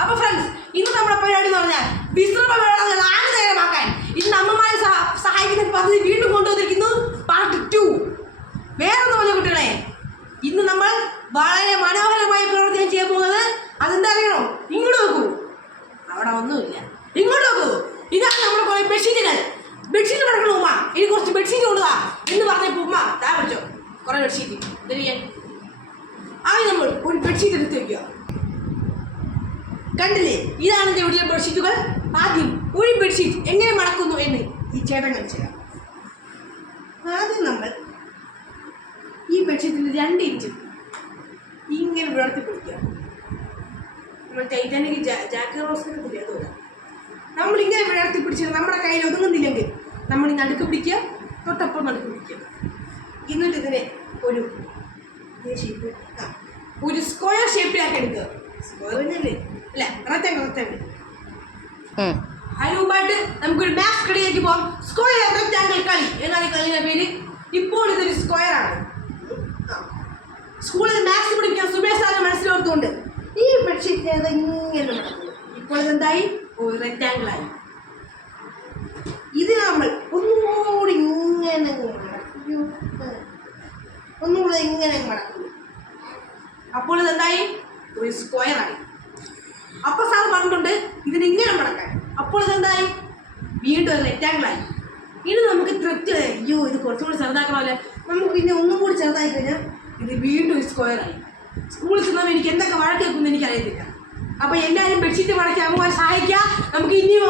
അപ്പൊ ഫ്രണ്ട്സ് ഇന്ന് നമ്മുടെ പരിപാടി എന്ന് പറഞ്ഞാൽ വിശ്രമ വേളകൾ ആനുനേരമാക്കാൻ ഇന്ന് അമ്മമാരെ സഹ- സഹായിക്കുന്ന പദ്ധതി വീണ്ടും കൊണ്ടുവന്നിരിക്കുന്നു. പാർട്ട് ടു വേറെ ഒന്നും പറഞ്ഞ കുട്ടികളെ? ഇന്ന് നമ്മൾ വളരെ മനോഹരമായ പ്രവർത്തനം ചെയ്യാൻ പോകുന്നത് അതെന്താ അറിയണോ? ഇങ്ങോട്ട് നോക്കൂ. അവിടെ ഒന്നുമില്ല. ഇങ്ങോട്ട് നോക്കൂ. ഇതാണ് നമ്മുടെ കുറെ ബെഡ്ഷീറ്റുകൾ ബെഡ്ഷീറ്റ് കിടക്കണ ഉമ്മ. ഇനി കുറച്ച് ബെഡ്ഷീറ്റ് കൊണ്ടുവാ. എന്ന് പറഞ്ഞപ്പോ ഉമ്മ താ പിടിച്ചോ. കുറെ ബെഡ്ഷീറ്റ് ഇതെനിക്ക് ആദ്യം നമ്മൾ ഒരു ബെഡ്ഷീറ്റ് എടുത്ത് വയ്ക്കുക കണ്ടില്ലേ? ഇതാണ് എന്റെ വീട്ടിലെ ബെഡ്ഷീറ്റുകൾ ആദ്യം ഒരു ബെഡ്ഷീറ്റ് എങ്ങനെ മടക്കുന്നു എന്ന് ഈ ചേട്ടൻ കാണിച്ചു തരാം. ആദ്യം നമ്മൾ ഈ ബെഡ്ഷീറ്റിന് രണ്ട് ഇഞ്ച് ഇങ്ങനെ വിടർത്തി പിടിക്കുക നമ്മൾ ടൈറ്റാനിക് ജാക്ക് റോസിനെ നമ്മൾ ഇങ്ങനെ വിടർത്തി പിടിച്ചിട്ട് നമ്മുടെ കയ്യിൽ ഒതുങ്ങുന്നില്ലെങ്കിൽ നമ്മൾ ഈ നടുക്ക് പിടിക്കുക തൊട്ടപ്പം നടുക്ക് പിടിക്കുക. എന്നിട്ട് ഇതിനെ ഒരു ഒരു സ്ക്വയർ ഷേപ്പിലാക്കി എടുക്കുക അല്ല? റെക്റ്റാങ്കിൾ ഉം. അതിന് മുമ്പായിട്ട് നമുക്കൊരു മാത്സ് കളിയിലേക്ക് പോകാം സ്ക്വയർ റെക്റ്റാങ്കിൾ കളി. എന്നാണ് കളിയുടെ പേര്? ഇപ്പോൾ ഇതൊരു സ്ക്വയർ ആണ്. സ്കൂളിൽ മാത്സ് പഠിക്കാൻ സുബേഷ് സാറിന് മനസ്സിലോർത്തുകൊണ്ട് ഈ ബെഡ്ഷീറ്റ് ഇങ്ങനെ ഇപ്പോൾ ഇതെന്തായി? ഒരു റെക്റ്റാങ്കിൾ ആയി. ഇത് നമ്മൾ ഒന്നുകൂടി ഇങ്ങനെ ഒന്നുകൂടി ഇങ്ങനെ മടക്കുന്നു അപ്പോൾ ഇതെന്തായി? ഒരു സ്ക്വയർ ആയി. അപ്പൊ സാർ പറഞ്ഞിട്ടുണ്ട് ഇതിന് ഇങ്ങനെ മടക്കാൻ അപ്പോൾ ഇതെന്തായി? വീണ്ടും ഒരു ആയി. ഇനി നമുക്ക് തൃപ്തി അയ്യോ ഇത് കുറച്ചുകൂടി ചെറുതാക്കണമല്ലേ നമുക്ക് പിന്നെ ഒന്നും കൂടി ചെറുതായി കഴിഞ്ഞാൽ ഇത് വീണ്ടും ഒരു സ്ക്വയർ ആയി. സ്കൂളിൽ ചെന്നാൽ എനിക്ക് എന്തൊക്കെ വഴക്ക് വെക്കുമെന്ന് എനിക്കറിയത്തില്ല. അപ്പോൾ എല്ലാവരും ബെഡ്ഷീറ്റ് മടക്കി അമ്മമാരെ സഹായിക്കുക. നമുക്ക് ഇനിയും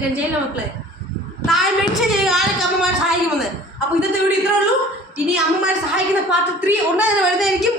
ഡിസ്ലൈക്ക് ചെയ്യില്ല മക്കളെ? താഴെ മെൻഷൻ ചെയ്യുക ആരൊക്കെ അമ്മമാരെ സഹായിക്കുമെന്ന്. അപ്പോൾ ഇന്നത്തെ വീഡിയോ ഇത്രേ ഉള്ളൂ. ഇനി അമ്മമാരെ സഹായിക്കുന്ന പാർട്ട് ത്രീ തന്നെ വരുന്നതായിരിക്കും